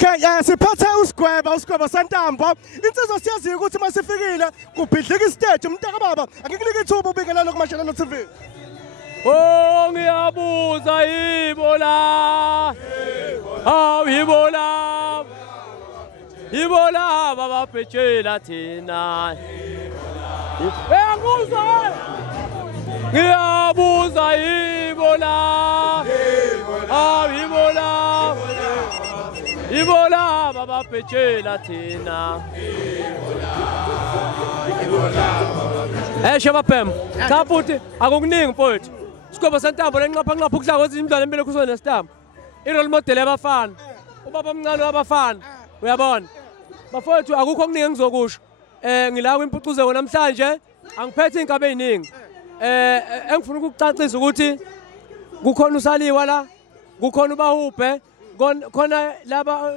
Okay, siphathe usigweba Santambo. Insizwa siyaziyo ukuthi masifikile kubhidlika istage umntaka baba. Angikunika ithuba ubingelana kuMashelane TV. Oh ngiyabuza ibola. Hawu ibola. Ibola baba phechela thina. Ngiyabuzwa. Ngiyabuza ibola. Hawu ibola. Ibola baba phechela thina. Sheba Pem. Cha futhi akukuningi mfowethu. Sigweba Santambo lenqapha ukudla kwezinye imidlalo empela kusona nestambo. I-role model yabafana. Ubaba omncane wabafana. Uyabona? Bafowethu akukho okuningi engizokusho. Ngila kwimpucuzeko namhlanje angiphethe inkabe eziningi. Engifuna ukukucacisa ukuthi kukhona uSaliwa la, kukhona uBahubhe, khona laba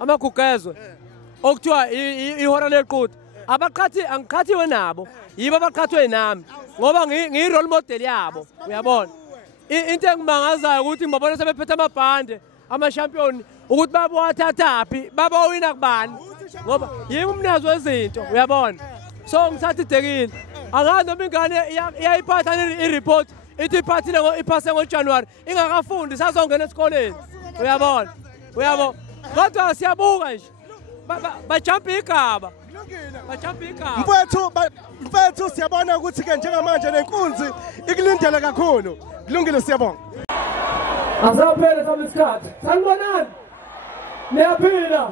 amagugezwe. Okuthiwa ihora leqhuti. Abaqhathi angiqhathiwe nabo. Yibo abaqhathwe nami. Ngoba ngi-role model yabo. Uyabona? Into engimangazayo ukuthi ngibabona sebephethe amabhande, ama-champion ukuthi babowathathaphi, babawina kubani. Ngoba yimi umnazi wezinto, uyabona? So ngithatha idekile. Angazi noma ingane iyayiphatha i-report, ithi iphase ngoJanuwari, ingakafundi sazongena esikoleni. Uyabona? Uyabo? Kodwa siyabuka nje. Bajump igaba. Mfethu siyabona ukuthi ke njengamanje lenkunzi ikulindele kakhulu. Kulungile siyabonga. Asaphele sabisikhathi. Sanibonani? Niyaphila.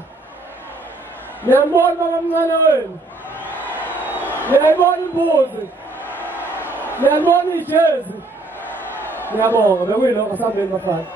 Niyambona baba mncane wenu. Niyayibona imbuzi. Niyabona ijezi. Ngiyabonga bekuyilokho asambeni bafana.